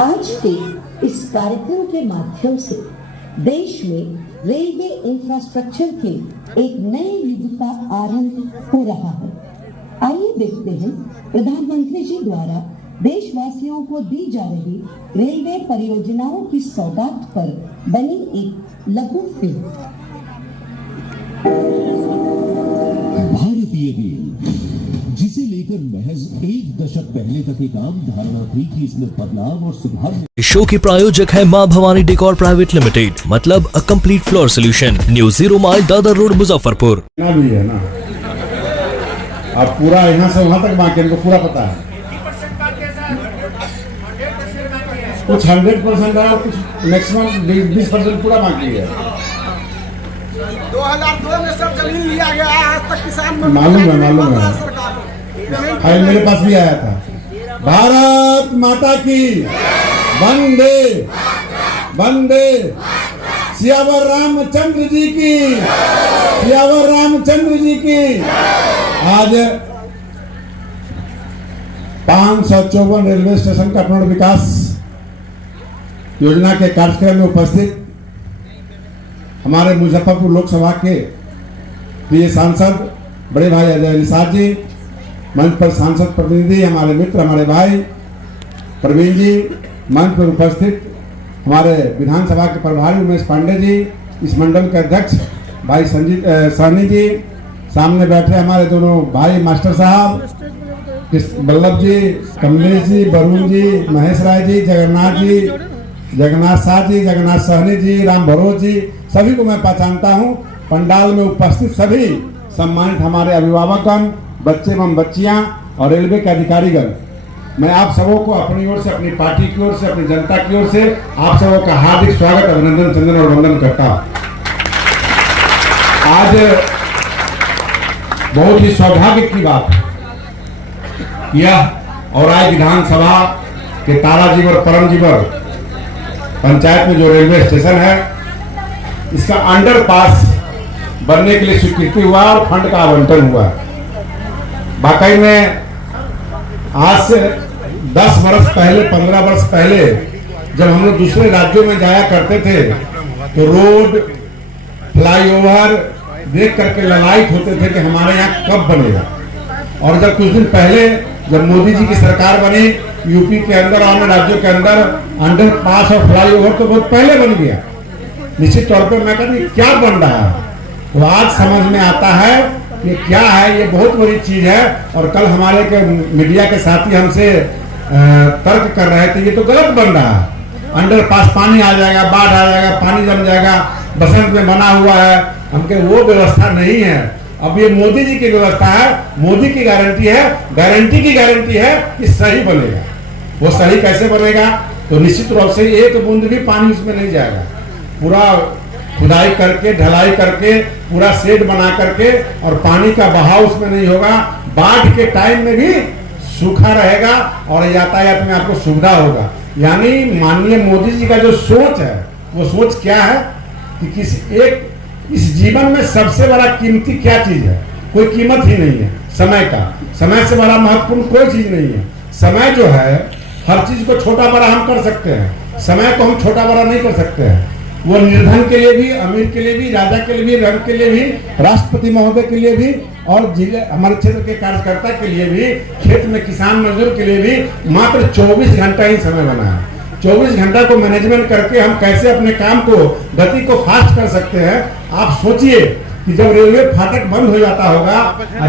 आज के इस कार्यक्रम के माध्यम से देश में रेलवे इंफ्रास्ट्रक्चर के एक नए युग का आरंभ हो रहा है। आइए देखते हैं प्रधानमंत्री जी द्वारा देशवासियों को दी जा रही रेलवे परियोजनाओं की सौगात पर बनी एक लघु फिल्म। भारतीय रेल, जिसे लेकर महज एक दशक पहले तक एक आम धारणा थी कि इसमें बदलाव और सुधार। शो के प्रायोजक है मां भवानी डेकोर प्राइवेट लिमिटेड, मतलब a complete floor solution, new 0 mile Dadar road Muzaffarpur. भी है ना, अब पूरा यहाँ से वहाँ तक बाकी इनको पूरा पता है। कुछ 100% है और कुछ मैक्सिमम 20% पूरा बाकी है। 2002 में सब जमीन लिया गया, आज तक किसान मालूम है। फाइल मेरे पास भी आया था। भारत माता की वंदे वंदे, सियावर रामचंद्र जी की, सियावर रामचंद्र जी की। आज 554 रेलवे स्टेशन का पुनर्विकास योजना के कार्यक्रम में उपस्थित हमारे मुजफ्फरपुर लोकसभा के प्रिय सांसद बड़े भाई अजय निषाद जी, मंच पर सांसद प्रतिनिधि हमारे मित्र हमारे भाई प्रवीण जी, मंच पर उपस्थित हमारे विधानसभा के प्रभारी उमेश पांडे जी, इस मंडल के अध्यक्ष भाई संजीत सहनी जी, सामने बैठे हमारे दोनों भाई मास्टर साहब बल्लभ जी, कमलेश जी, वरुण जी, महेश राय जी, जगन्नाथ जी, जगन्नाथ शाह जी, जगन्नाथ सहनी जी, राम भरोज जी, सभी को मैं पहचानता हूं। पंडाल में उपस्थित सभी सम्मानित हमारे अभिभावकगण, बच्चे एवं बच्चियां और रेलवे के अधिकारीगण, मैं आप सबों को अपनी ओर से, अपनी पार्टी की ओर से, अपनी जनता की ओर से आप सबों का हार्दिक स्वागत, अभिनंदन, चंदन और वंदन करता हूं। आज बहुत ही सौभाग्य की बात है यह, और आज विधानसभा के ताराजीवर परमजीवर पंचायत में जो रेलवे स्टेशन है, इसका अंडरपास बनने के लिए स्वीकृति हुआ और फंड का आवंटन हुआ। वाकई में आज से 10 वर्ष पहले, 15 वर्ष पहले जब हम लोग दूसरे राज्यों में जाया करते थे तो रोड, फ्लाईओवर देख करके ललायित होते थे कि हमारे यहाँ कब बनेगा। और जब कुछ दिन पहले जब मोदी जी की सरकार बनी, यूपी के अंदर और अन्य राज्यों के अंदर अंडरपास और फ्लाईओवर तो बहुत पहले बन गया। निश्चित तौर पर मैं कहती क्या बन रहा है, तो आज समझ में आता है कि क्या है, ये बहुत बड़ी चीज है। और कल हमारे के मीडिया के साथी हमसे तर्क कर रहे थे ये तो गलत बन रहा है, अंडरपास पानी आ जाएगा, बाढ़ आ जाएगा, पानी जम जाएगा, बसंत में बना हुआ है। हमके वो व्यवस्था नहीं है, अब ये मोदी जी की व्यवस्था है, मोदी की गारंटी है, गारंटी की गारंटी है कि सही बनेगा। वो सही कैसे बनेगा, तो निश्चित रूप से एक बूंद भी पानी उसमें नहीं जाएगा। पूरा खुदाई करके, ढलाई करके, पूरा शेड बना करके, और पानी का बहाव उसमें नहीं होगा। बाढ़ के टाइम में भी सूखा रहेगा और यातायात में आपको सुविधा होगा। यानी माननीय मोदी जी का जो सोच है, वो सोच क्या है कि इस जीवन में सबसे बड़ा कीमती क्या चीज है, कोई कीमत ही नहीं है समय का। समय से बड़ा महत्वपूर्ण कोई चीज नहीं है। समय जो है, हर चीज को छोटा बड़ा हम कर सकते हैं, समय को हम छोटा बड़ा नहीं कर सकते हैं। वो निर्धन के लिए भी, अमीर के लिए भी, राजा के लिए भी, रंग के लिए भी, राष्ट्रपति महोदय के लिए भी, और जिले हमारे क्षेत्र के कार्यकर्ता के लिए भी, खेत में किसान मजदूर के लिए भी मात्र 24 घंटा ही समय बना है। 24 घंटा को मैनेजमेंट करके हम कैसे अपने काम को, गति को फास्ट कर सकते हैं। आप सोचिए कि जब रेलवे फाटक बंद हो जाता होगा,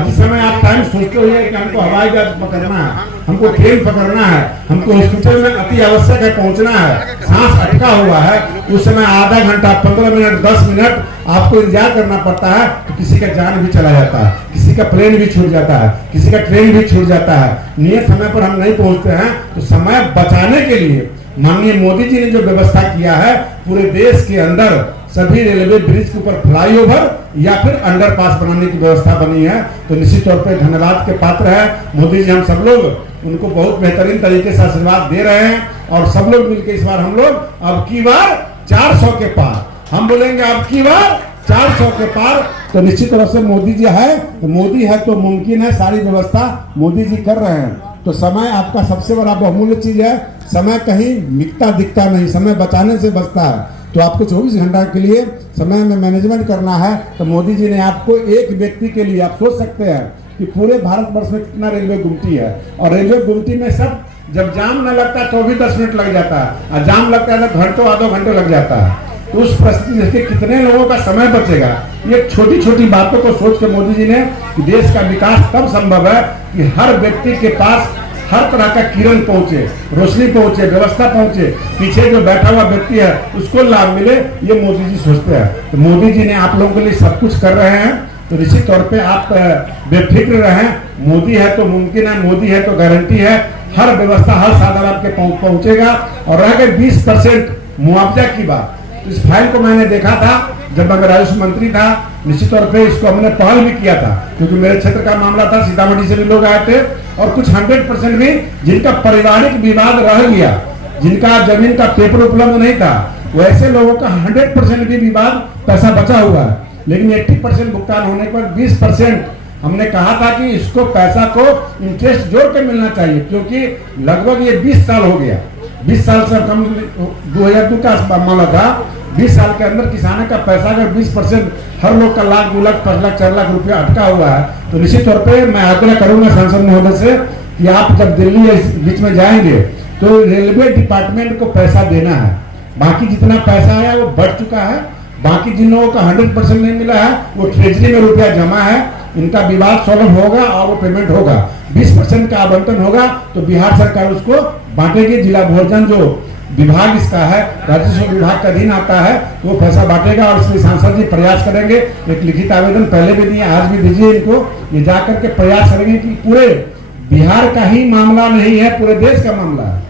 जिस समय आप टाइम सोचते हो कि हमको हवाई जहाज पकड़ना है, हमको ट्रेन पकड़ना है, हमको हॉस्पिटल में अति आवश्यक है पहुंचना है, सांस अटका हुआ है, उस समय आधा घंटा, 15 मिनट, 10 मिनट आपको इंतजार करना पड़ता है, तो किसी का जान भी चला जाता है, किसी का प्लेन भी छूट जाता है, किसी का ट्रेन भी छूट जाता है। नियत समय पर हम नहीं पहुंचते हैं, तो समय बचाने के लिए माननीय मोदी जी ने जो व्यवस्था किया है, पूरे देश के अंदर सभी रेलवे ब्रिज के ऊपर फ्लाईओवर या फिर अंडरपास बनाने की व्यवस्था बनी है। तो निश्चित तौर पर धन्यवाद के पात्र है मोदी जी। हम सब लोग उनको बहुत बेहतरीन तरीके से आशीर्वाद दे रहे हैं, और सब लोग मिलकर इस बार हम लोग अब की बार 400 के पार, हम बोलेंगे अब की बार 400 के पार। तो निश्चित रूप से मोदी जी है, तो मोदी है तो मुमकिन है, सारी व्यवस्था मोदी जी कर रहे हैं। तो समय आपका सबसे बड़ा बहुमूल्य चीज है। समय कहीं मिटता दिखता नहीं, समय बचाने से बचता है। तो आपको 24 घंटा के लिए समय में मैनेजमेंट करना है। तो मोदी जी ने आपको एक व्यक्ति के लिए, आप सोच सकते हैं कि पूरे भारतवर्ष में कितना रेलवे गुमटी है, और रेलवे गुमटी में सब जब जाम न लगता तो भी 10 मिनट लग जाता है, और जाम लगता है तो घंटों आधो घंटे लग जाता है। तो उस परिस्थिति से कितने लोगों का समय बचेगा। ये छोटी छोटी बातों को सोच के मोदी जी ने कि देश का विकास तब संभव है कि हर व्यक्ति के पास हर तरह का किरण पहुंचे, रोशनी पहुंचे, व्यवस्था पहुंचे, पीछे जो बैठा हुआ व्यक्ति है उसको लाभ मिले, ये मोदी जी सोचते हैं। तो मोदी जी ने आप लोगों के लिए सब कुछ कर रहे हैं, तो निश्चित तौर पे आप बेफिक्र रहें। मोदी है तो मुमकिन है, मोदी है तो गारंटी है, हर व्यवस्था हर साधन आपके पहुंचेगा। और रह गई 20% मुआवजा की बात, इस फाइल को मैंने देखा था जब मैं राजस्व मंत्री था। निश्चित तौर पे इसको हमने पहल भी किया था, क्योंकि मेरे क्षेत्र का मामला था, सीतामढ़ी से भी लोग आए थे, और कुछ 100% भी जिनका पारिवारिक विवाद रह गया, जिनका जमीन का पेपर उपलब्ध नहीं था, वैसे लोगों का 100% भी विवाद पैसा बचा हुआ है। लेकिन 80% भुगतान होने पर 20% हमने कहा था कि इसको पैसा को इंटरेस्ट जोड़ के मिलना चाहिए, क्योंकि लगभग ये 20 साल हो गया, 20 साल से कम 2002 का मामला था। 20 साल के अंदर किसानों का पैसा अगर 20% हर लोग का लाख 2 लाख 5 लाख 4 लाख रुपया अटका हुआ है, तो निश्चित तौर पे मैं आग्रह करूंगा सांसद महोदय से कि आप जब दिल्ली इस बीच में जाएंगे तो रेलवे डिपार्टमेंट को पैसा देना है। बाकी जितना पैसा है वो बढ़ चुका है, बाकी जिन लोगों का 100% नहीं मिला है वो ट्रेजरी में रुपया जमा है, इनका विवाद सॉल्व होगा और वो पेमेंट होगा। 20% का आवंटन होगा तो बिहार सरकार उसको बांटेगी। जिला भोजन जो विभाग इसका है, राजस्व विभाग का अधीन आता है, तो वो पैसा बांटेगा। और इसलिए सांसद जी प्रयास करेंगे, एक लिखित आवेदन पहले भी दिए, आज भी दीजिए इनको, ये जाकर के प्रयास करेंगे कि पूरे बिहार का ही मामला नहीं है, पूरे देश का मामला है।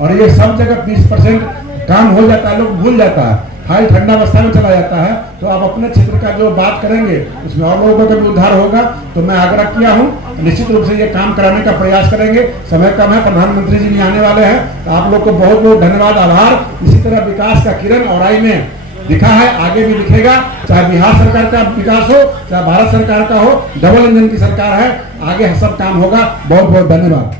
और ये सब जगह 20% काम हो जाता है, लोग भूल जाता है, फाइल ठंडा अवस्था में चला जाता है। तो आप अपने क्षेत्र का जो बात करेंगे उसमें और लोगों का भी उद्धार होगा। तो मैं आग्रह किया हूँ, निश्चित रूप से ये काम कराने का प्रयास करेंगे। समय कम है, प्रधानमंत्री जी भी आने वाले हैं, तो आप लोग को बहुत बहुत धन्यवाद, आभार। इसी तरह विकास का किरण औराई में दिखा है, आगे भी दिखेगा, चाहे बिहार सरकार का विकास हो चाहे भारत सरकार का हो, डबल इंजन की सरकार है, आगे सब काम होगा। बहुत बहुत धन्यवाद।